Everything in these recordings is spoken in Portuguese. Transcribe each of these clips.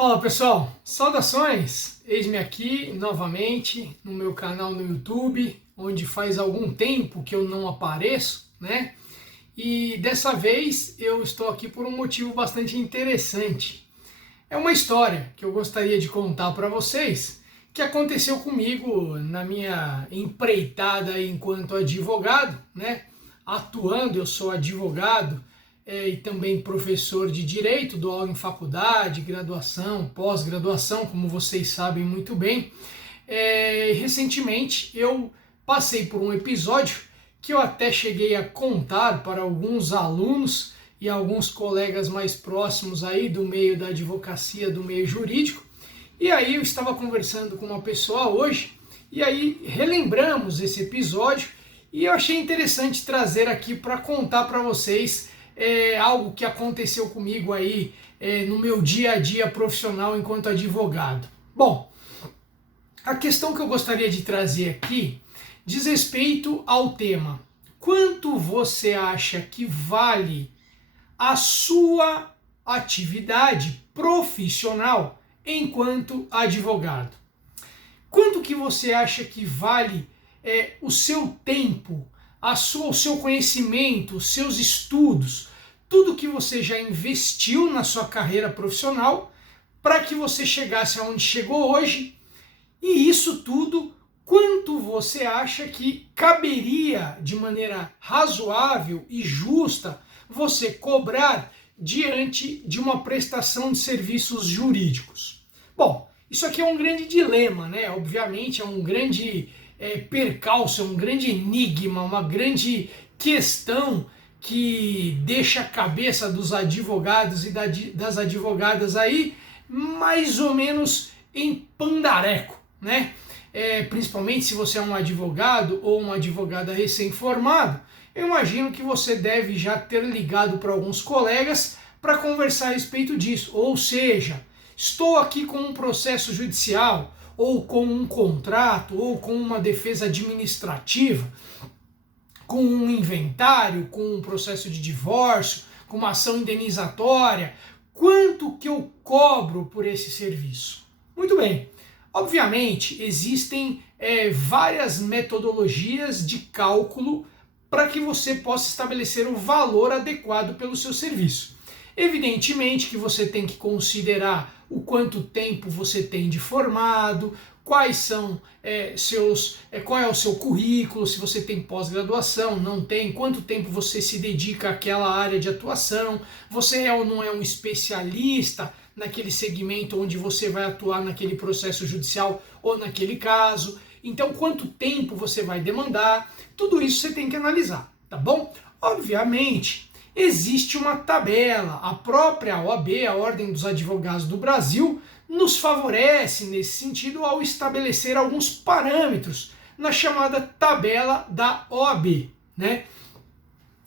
Fala pessoal, saudações! Eis-me aqui novamente no meu canal no YouTube, onde faz algum tempo que eu não apareço, né? E dessa vez eu estou aqui por um motivo bastante interessante. É uma história que eu gostaria de contar para vocês, que aconteceu comigo na minha empreitada enquanto advogado, né? Atuando, eu sou advogado e também professor de Direito, dou aula em faculdade, graduação, pós-graduação, como vocês sabem muito bem. Recentemente eu passei por um episódio que eu até cheguei a contar para alguns alunos e alguns colegas mais próximos aí do meio da advocacia, do meio jurídico. E aí eu estava conversando com uma pessoa hoje, e aí relembramos esse episódio, e eu achei interessante trazer aqui para contar para vocês algo que aconteceu comigo aí no meu dia a dia profissional enquanto advogado. Bom, a questão que eu gostaria de trazer aqui diz respeito ao tema: quanto você acha que vale a sua atividade profissional enquanto advogado? Quanto que você acha que vale o seu tempo, o seu conhecimento, os seus estudos, tudo que você já investiu na sua carreira profissional para que você chegasse aonde chegou hoje? E isso tudo, quanto você acha que caberia de maneira razoável e justa você cobrar diante de uma prestação de serviços jurídicos? Bom, isso aqui é um grande dilema, né? Obviamente é um grande percalço, é um grande enigma, uma grande questão que deixa a cabeça dos advogados e das advogadas aí mais ou menos em pandareco, né? Principalmente se você é um advogado ou uma advogada recém-formado, eu imagino que você deve já ter ligado para alguns colegas para conversar a respeito disso. Ou seja, estou aqui com um processo judicial, ou com um contrato, ou com uma defesa administrativa, com um inventário, com um processo de divórcio, com uma ação indenizatória. Quanto que eu cobro por esse serviço? Muito bem. Obviamente, existem várias metodologias de cálculo para que você possa estabelecer o valor adequado pelo seu serviço. Evidentemente que você tem que considerar o quanto tempo você tem de formado, quais são qual é o seu currículo, se você tem pós-graduação, não tem, quanto tempo você se dedica àquela área de atuação, você é ou não é um especialista naquele segmento onde você vai atuar naquele processo judicial ou naquele caso. Então, quanto tempo você vai demandar, tudo isso você tem que analisar, tá bom? Obviamente, existe uma tabela, a própria OAB, a Ordem dos Advogados do Brasil, nos favorece nesse sentido ao estabelecer alguns parâmetros na chamada tabela da OAB, né?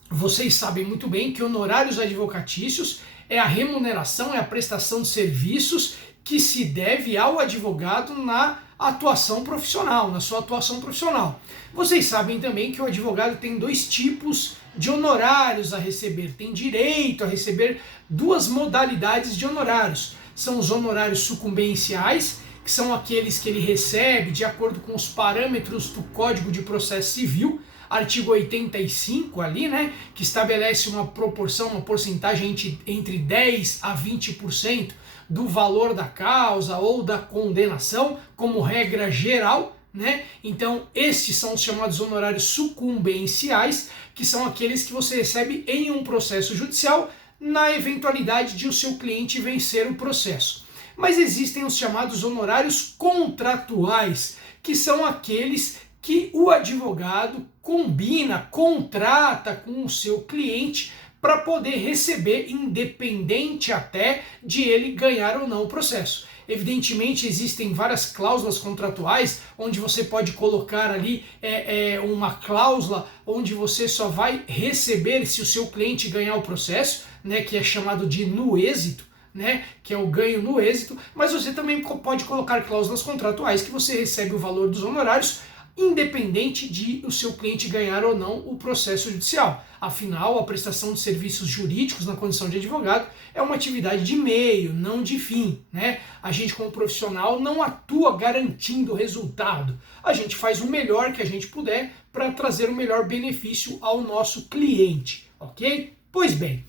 Vocês sabem muito bem que honorários advocatícios é a remuneração, é a prestação de serviços que se deve ao advogado na atuação profissional, na sua atuação profissional. Vocês sabem também que o advogado tem dois tipos de honorários a receber, tem direito a receber duas modalidades de honorários. São os honorários sucumbenciais, que são aqueles que ele recebe de acordo com os parâmetros do Código de Processo Civil, artigo 85 ali, né, que estabelece uma proporção, uma porcentagem entre 10 a 20% do valor da causa ou da condenação, como regra geral, né? Então, estes são os chamados honorários sucumbenciais, que são aqueles que você recebe em um processo judicial na eventualidade de o seu cliente vencer o processo. Mas existem os chamados honorários contratuais, que são aqueles que o advogado combina, contrata com o seu cliente para poder receber, independente até de ele ganhar ou não o processo. Evidentemente, existem várias cláusulas contratuais, onde você pode colocar ali uma cláusula onde você só vai receber se o seu cliente ganhar o processo, né, que é chamado de no êxito, né, que é o ganho no êxito, mas você também pode colocar cláusulas contratuais que você recebe o valor dos honorários independente de o seu cliente ganhar ou não o processo judicial. Afinal, a prestação de serviços jurídicos na condição de advogado é uma atividade de meio, não de fim, né? A gente, como profissional, não atua garantindo resultado. A gente faz o melhor que a gente puder para trazer o melhor benefício ao nosso cliente, ok? Pois bem,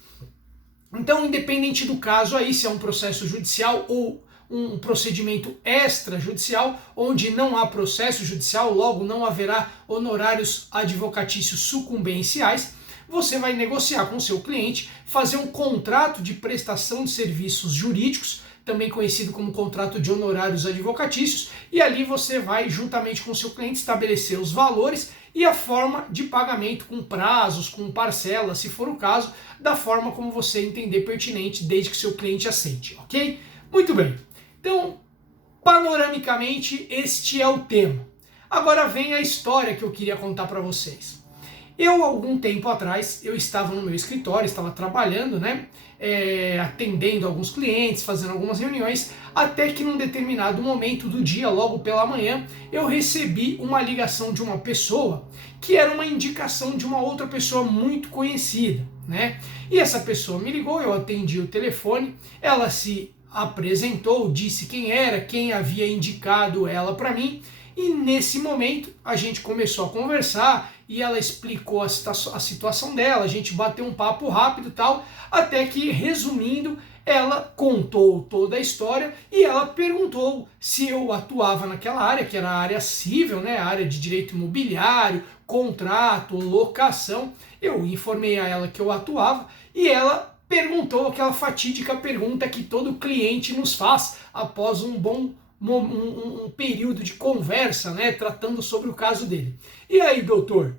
então, independente do caso aí, se é um processo judicial ou um procedimento extrajudicial, onde não há processo judicial, logo não haverá honorários advocatícios sucumbenciais, você vai negociar com o seu cliente, fazer um contrato de prestação de serviços jurídicos, também conhecido como contrato de honorários advocatícios, e ali você vai, juntamente com o seu cliente, estabelecer os valores e a forma de pagamento, com prazos, com parcelas, se for o caso, da forma como você entender pertinente, desde que seu cliente aceite, ok? Muito bem. Então, panoramicamente, este é o tema. Agora vem a história que eu queria contar para vocês. Algum tempo atrás, eu estava no meu escritório, estava trabalhando, né, atendendo alguns clientes, fazendo algumas reuniões, até que num determinado momento do dia, logo pela manhã, eu recebi uma ligação de uma pessoa que era uma indicação de uma outra pessoa muito conhecida, né? E essa pessoa me ligou, eu atendi o telefone, ela se apresentou, disse quem era, quem havia indicado ela para mim, e nesse momento a gente começou a conversar e ela explicou a situação dela, a gente bateu um papo rápido e tal, até que, resumindo, ela contou toda a história e ela perguntou se eu atuava naquela área, que era a área civil, né, a área de direito imobiliário, contrato, locação. Eu informei a ela que eu atuava e ela perguntou aquela fatídica pergunta que todo cliente nos faz após um período de conversa, né, tratando sobre o caso dele. E aí, doutor,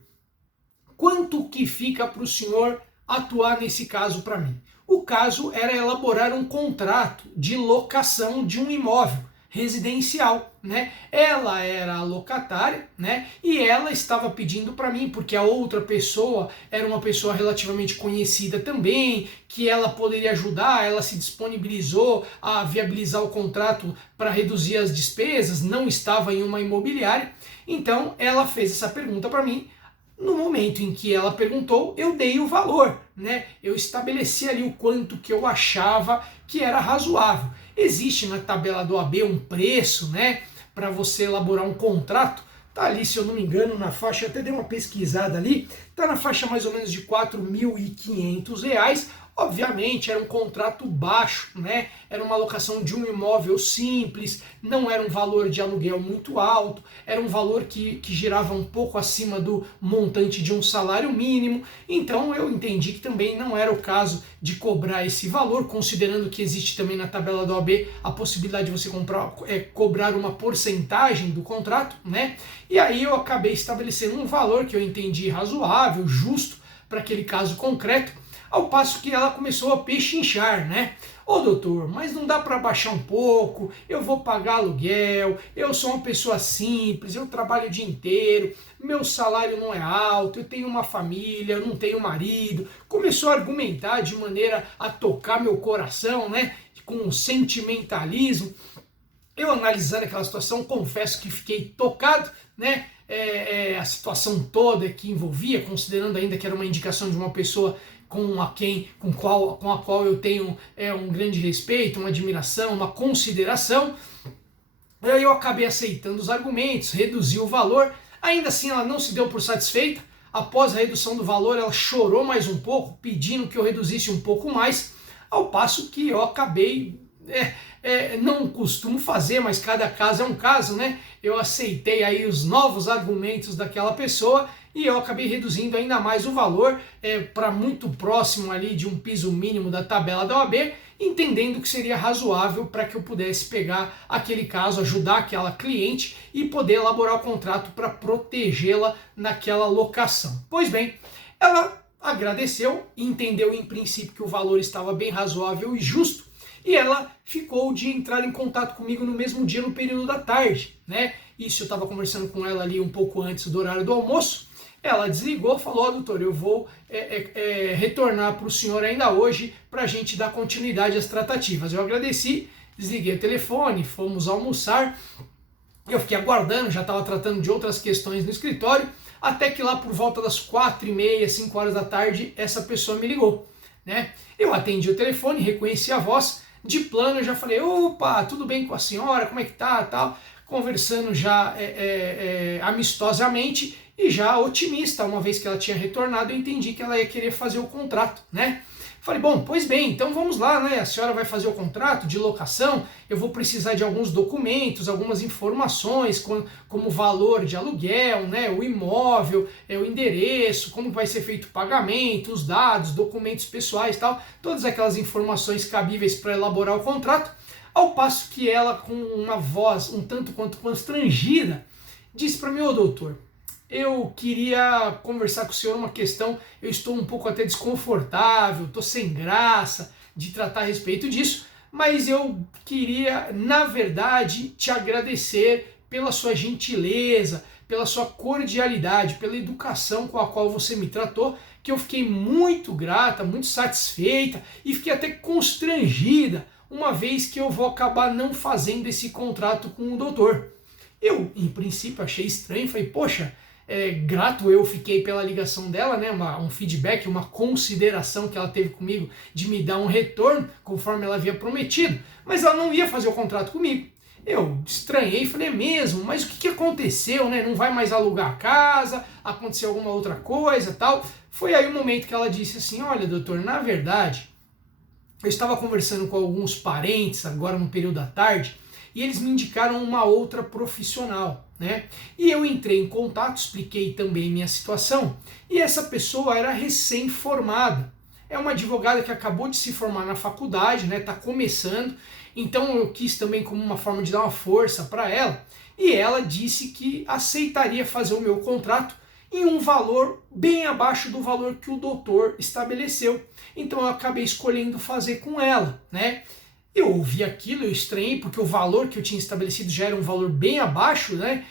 quanto que fica para o senhor atuar nesse caso para mim? O caso era elaborar um contrato de locação de um imóvel residencial, né? Ela era a locatária, né? E ela estava pedindo para mim, porque a outra pessoa era uma pessoa relativamente conhecida também, que ela poderia ajudar, ela se disponibilizou a viabilizar o contrato para reduzir as despesas, não estava em uma imobiliária, então ela fez essa pergunta para mim. No momento em que ela perguntou, eu dei o valor, né? Eu estabeleci ali o quanto que eu achava que era razoável. Existe na tabela do OAB um preço, né, para você elaborar um contrato. Tá ali, se eu não me engano, na faixa, eu até dei uma pesquisada ali, tá na faixa mais ou menos de R$ 4.500. Obviamente era um contrato baixo, né? Era uma locação de um imóvel simples, não era um valor de aluguel muito alto, era um valor que girava um pouco acima do montante de um salário mínimo. Então eu entendi que também não era o caso de cobrar esse valor, considerando que existe também na tabela do OAB a possibilidade de você cobrar uma porcentagem do contrato, né? E aí eu acabei estabelecendo um valor que eu entendi razoável, justo para aquele caso concreto. Ao passo que ela começou a pechinchar, né? Ô doutor, mas não dá para baixar um pouco? Eu vou pagar aluguel, eu sou uma pessoa simples, eu trabalho o dia inteiro, meu salário não é alto, eu tenho uma família, eu não tenho marido. Começou a argumentar de maneira a tocar meu coração, né? Com sentimentalismo. Eu, analisando aquela situação, confesso que fiquei tocado, né? A situação toda que envolvia, considerando ainda que era uma indicação de uma pessoa com a qual eu tenho um grande respeito, uma admiração, uma consideração. E aí eu acabei aceitando os argumentos, reduzi o valor. Ainda assim ela não se deu por satisfeita. Após a redução do valor, ela chorou mais um pouco, pedindo que eu reduzisse um pouco mais, ao passo que eu acabei, não costumo fazer, mas cada caso é um caso, né? Eu aceitei aí os novos argumentos daquela pessoa e eu acabei reduzindo ainda mais o valor para muito próximo ali de um piso mínimo da tabela da OAB, entendendo que seria razoável para que eu pudesse pegar aquele caso, ajudar aquela cliente e poder elaborar o contrato para protegê-la naquela locação. Pois bem, ela agradeceu, entendeu em princípio que o valor estava bem razoável e justo, e ela ficou de entrar em contato comigo no mesmo dia, no período da tarde, né? Isso eu estava conversando com ela ali um pouco antes do horário do almoço. Ela desligou, falou: doutor, eu vou retornar para o senhor ainda hoje para a gente dar continuidade às tratativas. Eu agradeci, desliguei o telefone, fomos almoçar Eu fiquei aguardando, já estava tratando de outras questões no escritório, até que lá por volta das 4h30, 5 horas da tarde, essa pessoa me ligou, né? Eu atendi o telefone, reconheci a voz, de plano eu já falei, opa, tudo bem com a senhora, como é que tá, tal, conversando já amistosamente e já otimista, uma vez que ela tinha retornado, eu entendi que ela ia querer fazer o contrato, né? Falei, bom, pois bem, então vamos lá, né? A senhora vai fazer o contrato de locação, eu vou precisar de alguns documentos, algumas informações, como o valor de aluguel, né? O imóvel, o endereço, como vai ser feito o pagamento, os dados, documentos pessoais e tal, todas aquelas informações cabíveis para elaborar o contrato, ao passo que ela, com uma voz um tanto quanto constrangida, disse para mim, ô doutor, eu queria conversar com o senhor uma questão, eu estou um pouco até desconfortável, estou sem graça de tratar a respeito disso, mas eu queria, na verdade, te agradecer pela sua gentileza, pela sua cordialidade, pela educação com a qual você me tratou, que eu fiquei muito grata, muito satisfeita e fiquei até constrangida, uma vez que eu vou acabar não fazendo esse contrato com o doutor. Eu, em princípio, achei estranho, falei, poxa, grato eu fiquei pela ligação dela, né, um feedback, uma consideração que ela teve comigo de me dar um retorno, conforme ela havia prometido, mas ela não ia fazer o contrato comigo. Eu estranhei e falei, mesmo, mas o que aconteceu, né? Não vai mais alugar a casa, aconteceu alguma outra coisa, tal. Foi aí o momento que ela disse assim, olha, doutor, na verdade, eu estava conversando com alguns parentes agora no período da tarde, e eles me indicaram uma outra profissional, né? E eu entrei em contato, expliquei também minha situação, e essa pessoa era recém-formada. É uma advogada que acabou de se formar na faculdade, né? Tá começando, então eu quis também como uma forma de dar uma força para ela, e ela disse que aceitaria fazer o meu contrato em um valor bem abaixo do valor que o doutor estabeleceu. Então eu acabei escolhendo fazer com ela, né? Eu ouvi aquilo, eu estranhei, porque o valor que eu tinha estabelecido já era um valor bem abaixo, né,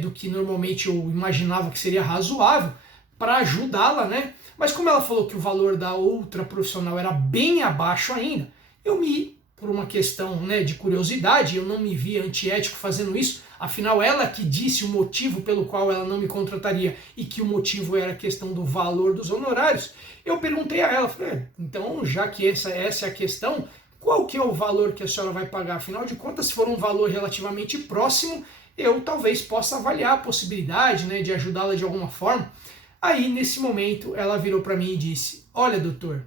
do que normalmente eu imaginava que seria razoável para ajudá-la, né? Mas como ela falou que o valor da outra profissional era bem abaixo ainda, por uma questão, né, de curiosidade, eu não me via antiético fazendo isso, afinal ela que disse o motivo pelo qual ela não me contrataria e que o motivo era a questão do valor dos honorários, eu perguntei a ela, falei, então já que essa é a questão, qual que é o valor que a senhora vai pagar? Afinal de contas, se for um valor relativamente próximo, eu talvez possa avaliar a possibilidade, né, de ajudá-la de alguma forma. Aí, nesse momento, ela virou para mim e disse, olha, doutor,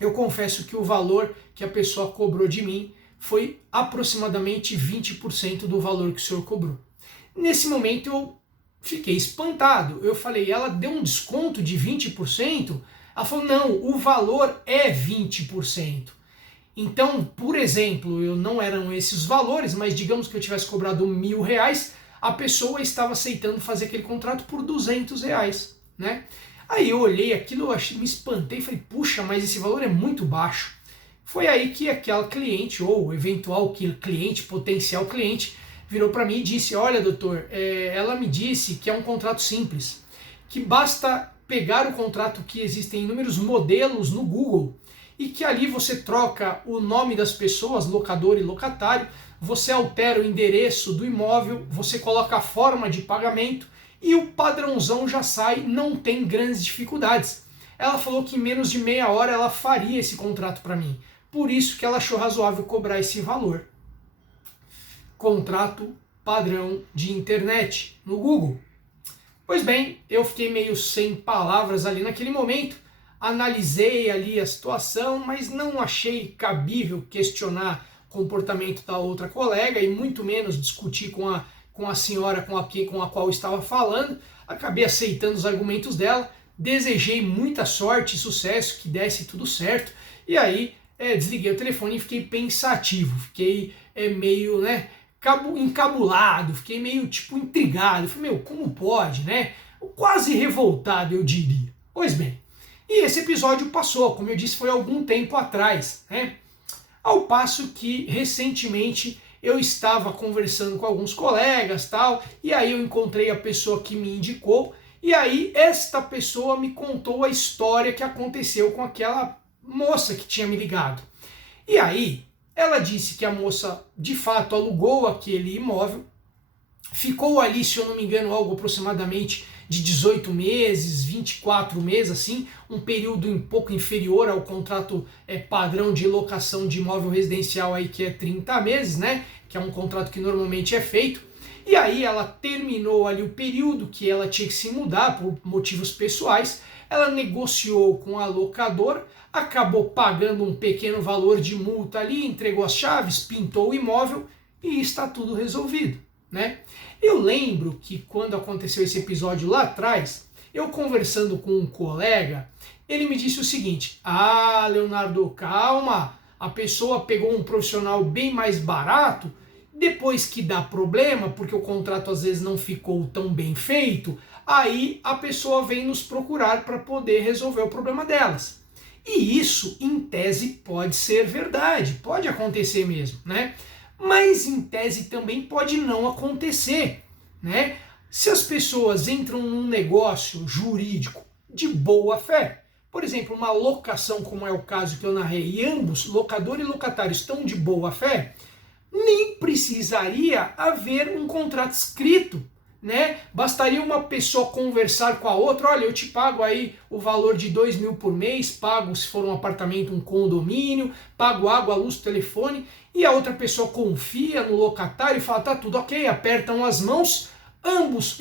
eu confesso que o valor que a pessoa cobrou de mim foi aproximadamente 20% do valor que o senhor cobrou. Nesse momento, eu fiquei espantado. Eu falei, ela deu um desconto de 20%? Ela falou, não, o valor é 20%. Então, por exemplo, não eram esses valores, mas digamos que eu tivesse cobrado R$1.000, a pessoa estava aceitando fazer aquele contrato por R$200, né? Aí eu olhei aquilo, me espantei e falei, puxa, mas esse valor é muito baixo. Foi aí que aquela cliente, ou eventual cliente, potencial cliente, virou para mim e disse, olha doutor, ela me disse que é um contrato simples, que basta pegar o contrato que existem inúmeros modelos no Google, e que ali você troca o nome das pessoas, locador e locatário, você altera o endereço do imóvel, você coloca a forma de pagamento e o padrãozão já sai, não tem grandes dificuldades. Ela falou que em menos de meia hora ela faria esse contrato para mim, por isso que ela achou razoável cobrar esse valor. Contrato padrão de internet no Google. Pois bem, eu fiquei meio sem palavras ali naquele momento, analisei ali a situação, mas não achei cabível questionar o comportamento da outra colega e muito menos discutir com a senhora com a qual estava falando. Acabei aceitando os argumentos dela, desejei muita sorte e sucesso, que desse tudo certo, e aí desliguei o telefone e fiquei pensativo, fiquei meio, né, encabulado, fiquei meio tipo intrigado, falei, como pode, né? Quase revoltado, eu diria. Pois bem, e esse episódio passou, como eu disse, foi algum tempo atrás, né? Ao passo que, recentemente, eu estava conversando com alguns colegas, tal, e aí eu encontrei a pessoa que me indicou, e aí esta pessoa me contou a história que aconteceu com aquela moça que tinha me ligado. E aí, ela disse que a moça, de fato, alugou aquele imóvel, ficou ali, se eu não me engano, algo aproximadamente de 18 meses, 24 meses, assim, um período um pouco inferior ao contrato padrão de locação de imóvel residencial aí, que é 30 meses, né? Que é um contrato que normalmente é feito. E aí ela terminou ali o período que ela tinha que se mudar por motivos pessoais, ela negociou com a locadora, acabou pagando um pequeno valor de multa ali, entregou as chaves, pintou o imóvel e está tudo resolvido, né? Eu lembro que quando aconteceu esse episódio lá atrás, eu conversando com um colega, ele me disse o seguinte: ah, Leonardo, calma, a pessoa pegou um profissional bem mais barato, depois que dá problema, porque o contrato às vezes não ficou tão bem feito, aí a pessoa vem nos procurar para poder resolver o problema delas. E isso, em tese, pode ser verdade, pode acontecer mesmo, né? Mas em tese também pode não acontecer, né? Se as pessoas entram num negócio jurídico de boa fé, por exemplo, uma locação, como é o caso que eu narrei, e ambos, locador e locatário, estão de boa fé, nem precisaria haver um contrato escrito, né? Bastaria uma pessoa conversar com a outra: olha, eu te pago aí o valor de 2.000 por mês, pago se for um apartamento, um condomínio, pago água, luz, telefone, e a outra pessoa confia no locatário e fala: tá tudo ok, apertam as mãos, ambos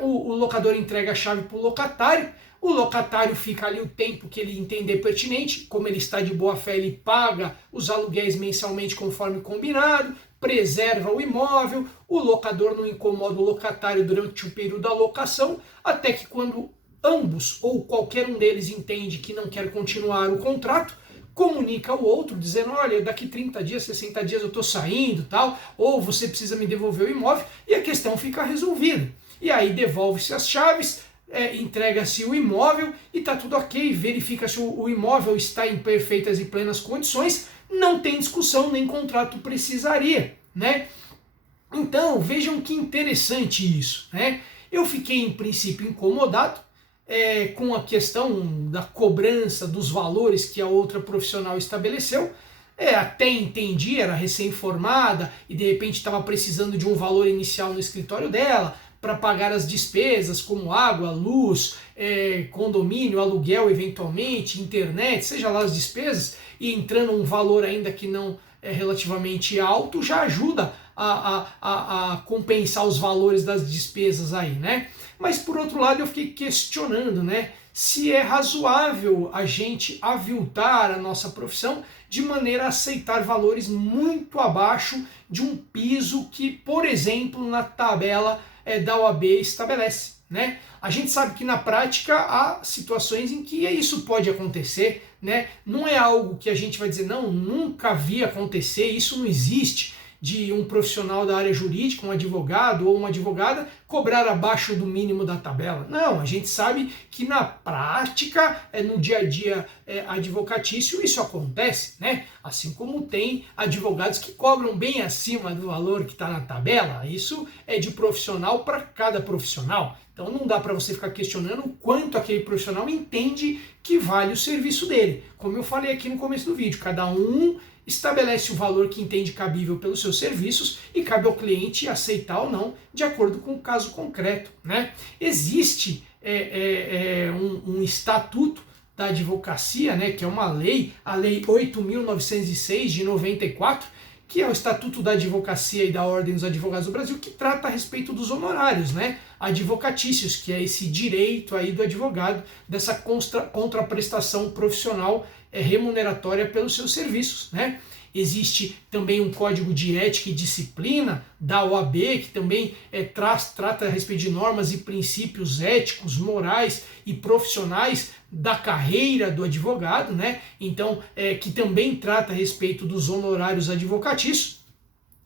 o locador entrega a chave para o locatário fica ali o tempo que ele entender pertinente, como ele está de boa fé, ele paga os aluguéis mensalmente conforme combinado, preserva o imóvel, o locador não incomoda o locatário durante o período da locação, até que quando ambos ou qualquer um deles entende que não quer continuar o contrato, comunica ao outro dizendo: olha, daqui 30 dias, 60 dias eu estou saindo, tal, ou você precisa me devolver o imóvel, e a questão fica resolvida. E aí devolve-se as chaves, entrega-se o imóvel e está tudo ok, verifica se o imóvel está em perfeitas e plenas condições, não tem discussão, nem contrato precisaria, né? Então, vejam que interessante isso, né? Eu fiquei, em princípio, incomodado com a questão da cobrança dos valores que a outra profissional estabeleceu. Até entendi, era recém-formada e de repente estava precisando de um valor inicial no escritório dela para pagar as despesas como água, luz, condomínio, aluguel eventualmente, internet, seja lá as despesas, e entrando um valor ainda que não é relativamente alto, já ajuda a compensar os valores das despesas aí, né? Mas por outro lado eu fiquei questionando, né, se é razoável a gente aviltar a nossa profissão de maneira a aceitar valores muito abaixo de um piso que, por exemplo, na tabela da OAB estabelece, né? A gente sabe que na prática há situações em que isso pode acontecer, né? Não é algo que a gente vai dizer: não, nunca vi acontecer, isso não existe, de um profissional da área jurídica, um advogado ou uma advogada, cobrar abaixo do mínimo da tabela. Não, a gente sabe que na prática, no dia a dia advocatício, isso acontece, né? Assim como tem advogados que cobram bem acima do valor que está na tabela. Isso é de profissional para cada profissional. Então não dá para você ficar questionando o quanto aquele profissional entende que vale o serviço dele. Como eu falei aqui no começo do vídeo, cada um estabelece o valor que entende cabível pelos seus serviços e cabe ao cliente aceitar ou não, de acordo com o caso concreto, né? Existe um estatuto da advocacia, né, que é uma lei, a Lei 8.906 de 94, que é o Estatuto da Advocacia e da Ordem dos Advogados do Brasil, que trata a respeito dos honorários, né, advocatícios, que é esse direito aí do advogado, dessa contraprestação profissional remuneratória pelos seus serviços, né. Existe também um código de ética e disciplina da OAB, que também trata a respeito de normas e princípios éticos, morais e profissionais da carreira do advogado, né? Então, que também trata a respeito dos honorários advocatícios,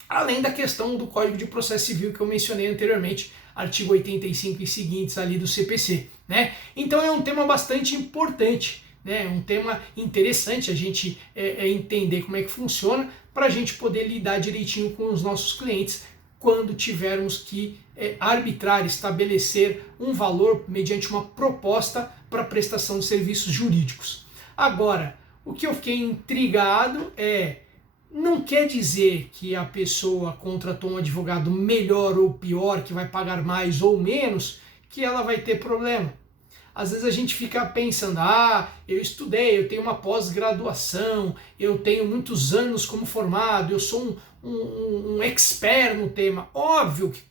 além da questão do Código de Processo Civil que eu mencionei anteriormente, artigo 85 e seguintes ali do CPC, né? Então é um tema bastante importante, né? Um tema interessante a gente entender como é que funciona, para a gente poder lidar direitinho com os nossos clientes quando tivermos que arbitrar, estabelecer um valor mediante uma proposta para prestação de serviços jurídicos. Agora, o que eu fiquei intrigado é: Não quer dizer que a pessoa contratou um advogado melhor ou pior, que vai pagar mais ou menos, que ela vai ter problema. Às vezes a gente fica pensando, eu estudei, eu tenho uma pós-graduação, eu tenho muitos anos como formado, eu sou um expert no tema. Óbvio que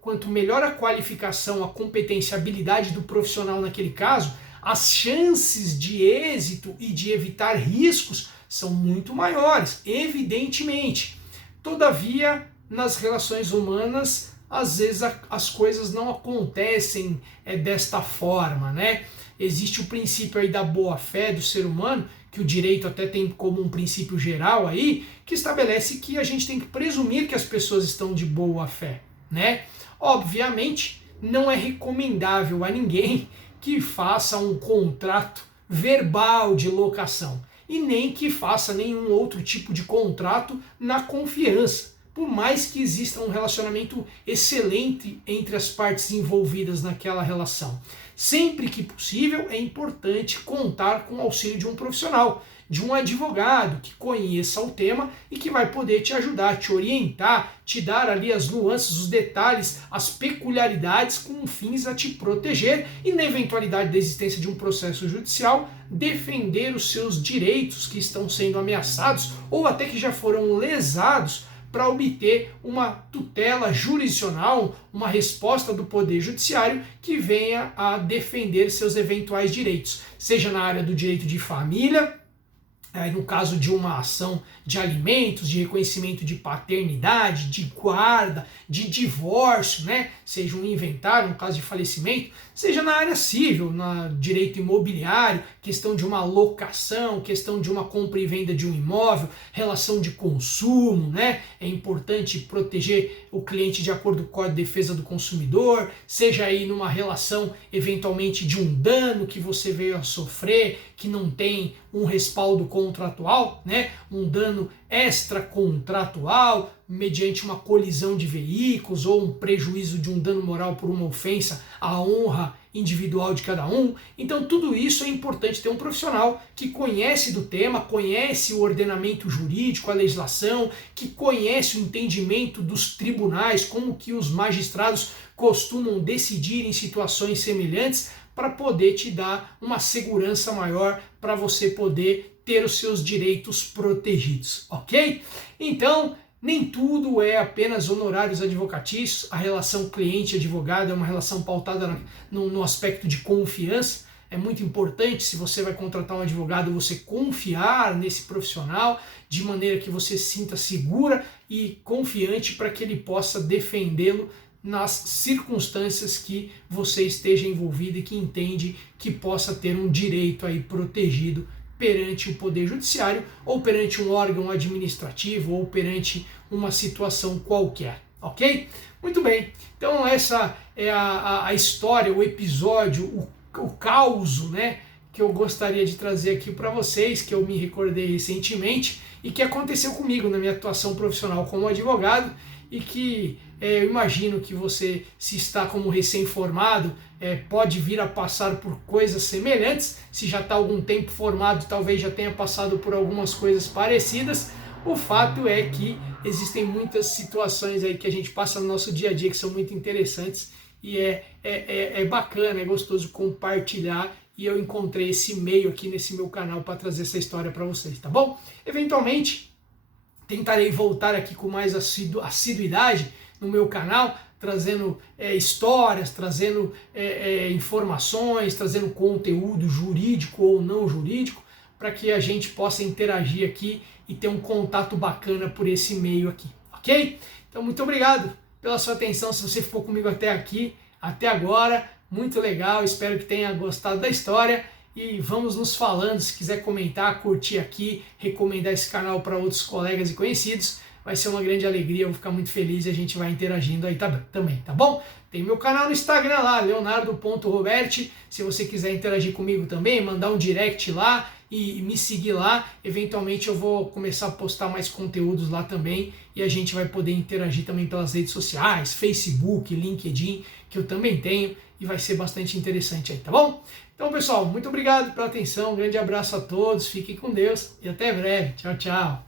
quanto melhor a qualificação, a competência, a habilidade do profissional naquele caso, as chances de êxito e de evitar riscos são muito maiores, evidentemente. Todavia, nas relações humanas, às vezes as coisas não acontecem desta forma, né? Existe o princípio aí da boa-fé do ser humano, que o direito até tem como um princípio geral aí, que estabelece que a gente tem que presumir que as pessoas estão de boa-fé, né? Obviamente, não é recomendável a ninguém que faça um contrato verbal de locação e nem que faça nenhum outro tipo de contrato na confiança, por mais que exista um relacionamento excelente entre as partes envolvidas naquela relação. Sempre que possível, é importante contar com o auxílio de um profissional, de um advogado que conheça o tema e que vai poder te ajudar, te orientar, te dar ali as nuances, os detalhes, as peculiaridades com fins a te proteger e, na eventualidade da existência de um processo judicial, defender os seus direitos que estão sendo ameaçados ou até que já foram lesados, para obter uma tutela jurisdicional, uma resposta do Poder Judiciário que venha a defender seus eventuais direitos, seja na área do direito de família, no caso de uma ação de alimentos, de reconhecimento de paternidade, de guarda, de divórcio, né? Seja um inventário, no caso de falecimento, seja na área civil, no direito imobiliário, questão de uma locação, questão de uma compra e venda de um imóvel, relação de consumo, né? É importante proteger o cliente de acordo com a defesa do consumidor, seja aí numa relação eventualmente de um dano que você veio a sofrer, que não tem um respaldo contratual, né? Um dano extracontratual, mediante uma colisão de veículos ou um prejuízo de um dano moral por uma ofensa à honra individual de cada um. Então tudo isso é importante ter um profissional que conhece do tema, conhece o ordenamento jurídico, a legislação, que conhece o entendimento dos tribunais, como que os magistrados costumam decidir em situações semelhantes, para poder te dar uma segurança maior para você poder ter os seus direitos protegidos, ok? Então, nem tudo é apenas honorários advocatícios, a relação cliente-advogado é uma relação pautada no aspecto de confiança. É muito importante, se você vai contratar um advogado, você confiar nesse profissional, de maneira que você se sinta segura e confiante para que ele possa defendê-lo nas circunstâncias que você esteja envolvido e que entende que possa ter um direito aí protegido perante o Poder Judiciário ou perante um órgão administrativo ou perante uma situação qualquer, ok? Muito bem, então essa é a história, o episódio, o caos, né, que eu gostaria de trazer aqui para vocês, que eu me recordei recentemente e que aconteceu comigo na minha atuação profissional como advogado e que eu imagino que você, se está como recém-formado, pode vir a passar por coisas semelhantes. Se já está algum tempo formado, talvez já tenha passado por algumas coisas parecidas. O fato é que existem muitas situações aí que a gente passa no nosso dia a dia que são muito interessantes e é bacana, é gostoso compartilhar. E eu encontrei esse meio aqui nesse meu canal para trazer essa história para vocês, tá bom? Eventualmente, tentarei voltar aqui com mais assiduidade no meu canal, trazendo histórias, trazendo informações, trazendo conteúdo jurídico ou não jurídico, para que a gente possa interagir aqui e ter um contato bacana por esse meio aqui, ok? Então, muito obrigado pela sua atenção, se você ficou comigo até aqui, até agora, muito legal, espero que tenha gostado da história. E vamos nos falando, se quiser comentar, curtir aqui, recomendar esse canal para outros colegas e conhecidos, vai ser uma grande alegria, eu vou ficar muito feliz e a gente vai interagindo aí também, tá bom? Tem meu canal no Instagram lá, leonardo.roberti, se você quiser interagir comigo também, mandar um direct lá e me seguir lá, eventualmente eu vou começar a postar mais conteúdos lá também e a gente vai poder interagir também pelas redes sociais, Facebook, LinkedIn, que eu também tenho e vai ser bastante interessante aí, tá bom? Então, pessoal, muito obrigado pela atenção, um grande abraço a todos, fiquem com Deus e até breve. Tchau, tchau.